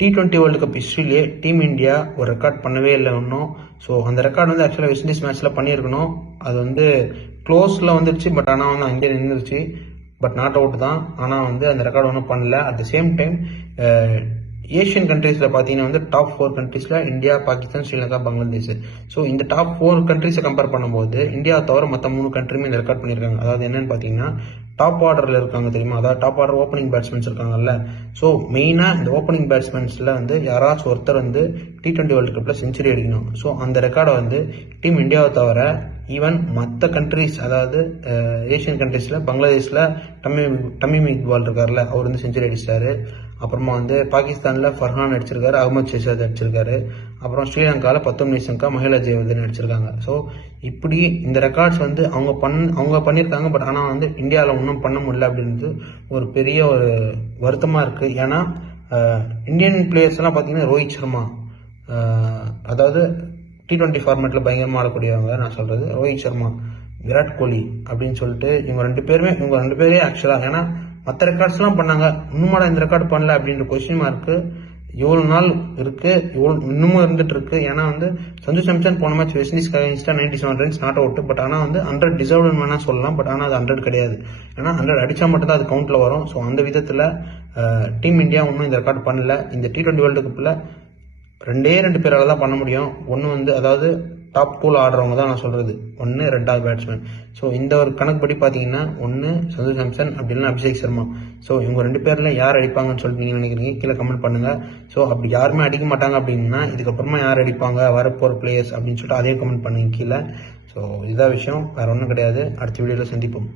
T20 world cup ஹிஸ்ட்ரியிலே team India ஒரு record பண்ணவே இல்லை இன்னும். ஸோ அந்த ரெக்கார்டு வந்து ஆக்சுவலாக வெஸ்ட் இண்டீஸ் மேட்ச்சில் பண்ணியிருக்கணும். அது வந்து க்ளோஸில் வந்துருச்சு, பட் ஆனால் வந்து அங்கேயே நின்றுச்சு. பட் நாட் அவுட் தான். ஆனால் வந்து அந்த ரெக்கார்டு ஒன்றும் பண்ணல. At the same time Asian கண்ட்ரீஸில் பார்த்தீங்கன்னா வந்து டாப் 4 கண்ட்ரீஸில் இந்தியா, பாகிஸ்தான், ஸ்ரீலங்கா, பங்களாதேஷ். ஸோ இந்த டாப் 4 கண்ட்ரீஸை கம்பேர் பண்ணும்போது இந்தியாவை தவிர மற்ற 3 கண்ட்ரியுமே இந்த ரெக்கார்ட் பண்ணியிருக்காங்க. அதாவது என்னன்னு பார்த்தீங்கன்னா டாப் ஆர்டரில் இருக்காங்க தெரியுமா, அதாவது டாப் ஆர்டர் ஓப்பனிங் பேட்ஸ்மேன்ஸ் இருக்காங்கல்ல. ஸோ மெயினாக இந்த ஓப்பனிங் பேட்ஸ்மேன்ஸில் வந்து யாராச்சும் ஒருத்தர் வந்து T20 வேர்ல்டு கப்பில் செஞ்சுரி அடிக்கணும். ஸோ அந்த ரெக்கார்டை வந்து டீம் இந்தியாவை தவிர ஈவன் மற்ற கண்ட்ரீஸ், அதாவது ஏஷியன் கண்ட்ரீஸில் பங்களாதேஷில் டமீம் இக்பால் இருக்கார்ல, அவர் வந்து செஞ்சுரி அடிச்சிட்டாரு. அப்புறமா வந்து பாகிஸ்தானில் ஃபர்ஹான் அடிச்சிருக்காரு, அகமது ஷெஹாத் அடிச்சிருக்காரு. அப்புறம் ஸ்ரீலங்காவில் 19 சங்கா, மஹிலா ஜெயவர்தன் அடிச்சிருக்காங்க. ஸோ இப்படி இந்த ரெக்கார்ட்ஸ் வந்து அவங்க பண்ணியிருக்காங்க. பட் ஆனால் வந்து இந்தியாவில் ஒன்றும் பண்ண முடியல அப்படின்றது ஒரு பெரிய ஒரு வருத்தமாக இருக்குது. ஏன்னா இந்தியன் பிளேயர்ஸ் எல்லாம் பார்த்தீங்கன்னா ரோஹித் சர்மா, அதாவது T20 ஃபார்மேட்டில் பயங்கரமாக ஆடக்கூடியவங்க. நான் சொல்கிறது ரோஹித் சர்மா, விராட் கோலி அப்படின்னு சொல்லிட்டு இவங்க ரெண்டு பேரே ஆக்சுவலாக, ஏன்னா மற்ற ரெக்கார்ட்ஸ்லாம் பண்ணாங்க, இன்னுமாடா இந்த ரெக்கார்டு பண்ணல அப்படின்ற கொஸ்டின் மார்க்கு எவ்வளோ நாள் இருக்கு, இன்னமும் இருந்துட்டு இருக்கு. ஏன்னா வந்து சஞ்சு சாம்சன் போன மேட்ச் வெஸ்ட் இண்டீஸ் அகைன்ஸ்டா 97 ரன்ஸ் நாட் அவுட். பட் ஆனால் வந்து 100 டிசர்வ்டுன்னு வேணா சொல்லலாம். பட் ஆனால் அது 100 கிடையாது. ஏன்னா 100 அடிச்சா மட்டும் தான் அது கவுண்ட்ல வரும். ஸோ அந்த விதத்தில் டீம் இந்தியா இன்னும் இந்த ரெக்கார்டு பண்ணல. இந்த T20 வேர்ல்டு கப்பில் 2 பேரால தான் பண்ண முடியும். ஒன்று வந்து அதாவது டாப் 2 ஆடுறவங்க தான் நான் சொல்றது, ஒன்று 2வது பேட்ஸ்மேன். ஸோ இந்த ஒரு கணக்குப்படி பார்த்தீங்கன்னா ஒன்று சஞ்சு சாம்சன், அப்படி இல்லைன்னா அபிஷேக் சர்மா. ஸோ இவங்க 2 பேர்ல யார் அடிப்பாங்கன்னு சொல்லிட்டு நீங்கள் நினைக்கிறீங்க? கீழே கமெண்ட் பண்ணுங்க. ஸோ அப்படி யாருமே அடிக்க மாட்டாங்க அப்படின்னா இதுக்கப்புறமா யார் அடிப்பாங்க வரப்போகிற பிளேயர்ஸ் அப்படின்னு சொல்லிட்டு அதே கமெண்ட் பண்ணுங்க கீழே. ஸோ இதான் விஷயம், வேற ஒன்றும் கிடையாது. அடுத்த வீடியோவில் சந்திப்போம்.